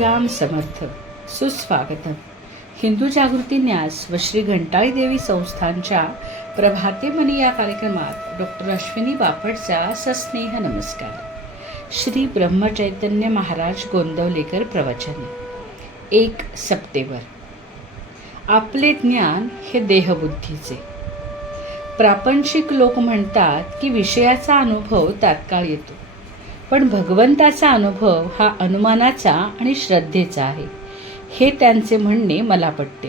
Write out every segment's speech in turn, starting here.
श्रीराम समर्थ. सुस्वागतम. हिंदू जागृती न्यास व श्री घंटाळी देवी संस्थानच्या प्रभाते मनी या कार्यक्रमात डॉक्टर अश्विनी बापटचा सस्नेह नमस्कार. श्री ब्रह्मचैतन्य महाराज गोंदवलेकर प्रवचन. 1 सप्टेंबर. आपले ज्ञान हे देहबुद्धीचे. प्रापंचिक लोक म्हणतात की विषयाचा अनुभव तात्काळ येतो, पण भगवंताचा अनुभव हा अनुमानाचा आणि श्रद्धेचा आहे, हे त्यांचे म्हणणे मला पटते.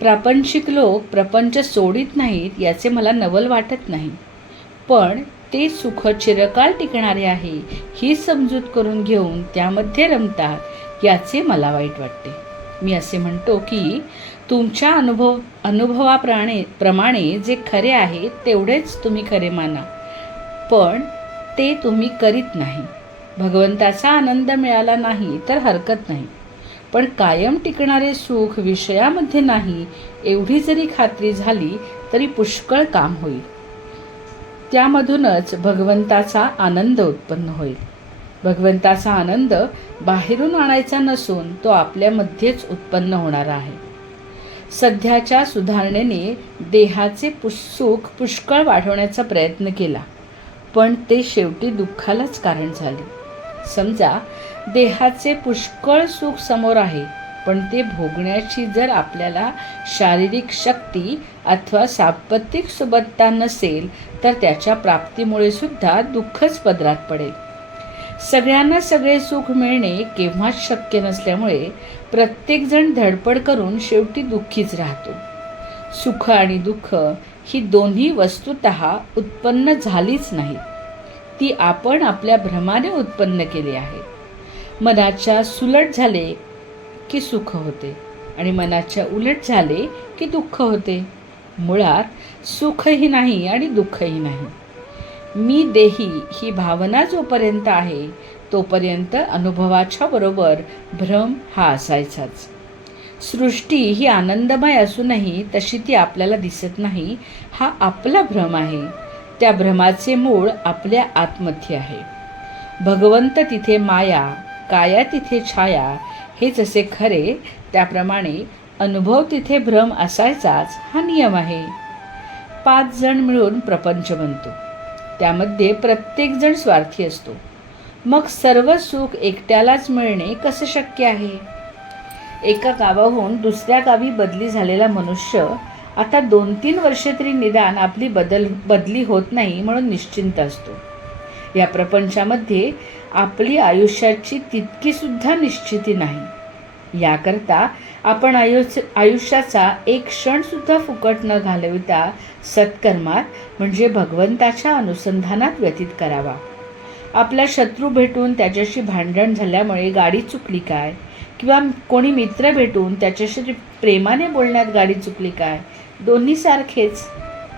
प्रापंचिक लोक प्रपंच सोडित नाहीत याचे मला नवल वाटत नाही, पण ते सुख चिरकाळ टिकणारे आहे ही समजूत करून घेऊन त्यामध्ये रमतात याचे मला वाईट वाटते. मी असे म्हणतो की तुमच्या अनुभवाप्रमाणे जे खरे आहे तेवढेच तुम्ही खरे माना, पण ते तुम्ही करीत नाही. भगवंताचा आनंद मिळाला नाही तर हरकत नाही, पण कायम टिकणारे सुख विषयामध्ये नाही एवढी जरी खात्री झाली तरी पुष्कळ काम होईल. त्यामधूनच भगवंताचा आनंद उत्पन्न होईल. भगवंताचा आनंद बाहेरून आणायचा नसून तो आपल्यामध्येच उत्पन्न होणारा आहे. सध्याच्या सुधारणेने देहाचे सुख पुष्कळ वाढवण्याचा प्रयत्न केला, पण ते शेवटी दुःखालाच कारण झाले. समजा देहाचे पुष्कळ सुख समोर आहे, पण ते भोगण्याची जर आपल्याला शारीरिक शक्ती अथवा सांपत्तिक सुबत्ता नसेल तर त्याच्या प्राप्तीमुळे सुद्धा दुःखच पदरात पडेल. सगळ्यांना सगळे सुख मिळणे केव्हाच शक्य नसल्यामुळे प्रत्येकजण धडपड करून शेवटी दुःखीच राहतो. सुख आणि दुःख ही दोन्ही वस्तुतः उत्पन्न झालीच नाही, ती आपण आपल्या भ्रमाने उत्पन्न केली आहे. मनाच्या सुलट झाले की सुख होते आणि मनाच्या उलट झाले की दुःख होते. मुळात सुखही नाही आणि दुःखही नाही. मी देही ही भावना जोपर्यंत आहे तोपर्यंत अनुभवाच्या बरोबर भ्रम हा असायचाच. सृष्टी ही आनंदमय असूनही तशी ती आपल्याला दिसत नाही, हा आपला भ्रम आहे. त्या भ्रमाचे मूळ आपल्या आतमध्ये आहे. भगवंत तिथे माया, काया तिथे छाया हे जसे खरे त्याप्रमाणे अनुभव तिथे भ्रम असायचाच हा नियम आहे. 5 जण मिळून प्रपंच बनतो, त्यामध्ये प्रत्येकजण स्वार्थी असतो. मग सर्व सुख एकट्यालाच मिळणे कसं शक्य आहे? एका गावाहून दुसऱ्या गावी बदली झालेला मनुष्य आता 2-3 वर्षे तरी निदान आपली बदली होत नाही म्हणून निश्चिंत असतो. या प्रपंचामध्ये आपली आयुष्याची तितकी सुद्धा निश्चिती नाही. याकरता आपण आयुष्याचा एक क्षण सुद्धा फुकट न घालविता सत्कर्मात म्हणजे भगवंताच्या अनुसंधानात व्यतीत करावा. आपला शत्रू भेटून त्याच्याशी भांडण झाल्यामुळे गाडी चुकली काय, किंवा कोणी मित्र भेटून त्याच्याशी प्रेमाने बोलण्यात गाडी चुकली काय, दोन्ही सारखेच.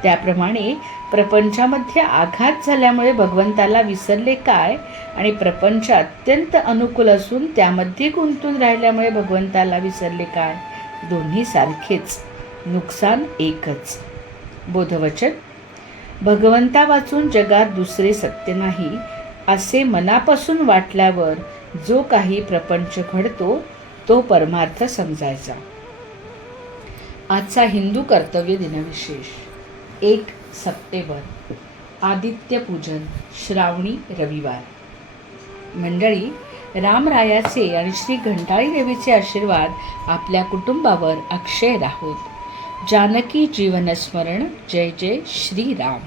त्याप्रमाणे प्रपंचामध्ये आघात झाल्यामुळे भगवंताला विसरले काय आणि प्रपंच अत्यंत अनुकूल असून त्यामध्ये गुंतून राहिल्यामुळे भगवंताला विसरले काय, दोन्ही सारखेच, नुकसान एकच. बोधवचन. भगवंता वाचून जगात दुसरे सत्य नाही असे मनापासून वाटल्यावर जो काही प्रपंच घडतो तो परमार्थ समजायचा. आजचा हिंदू कर्तव्य दिनविशेष 1 सप्टेंबर. आदित्य पूजन, श्रावणी रविवार. मंडळी, रामरायाचे आणि श्री घंटाळी देवीचे आशीर्वाद आपल्या कुटुंबावर अक्षय राहोत. जानकी जीवनस्मरण. जय जय श्रीराम.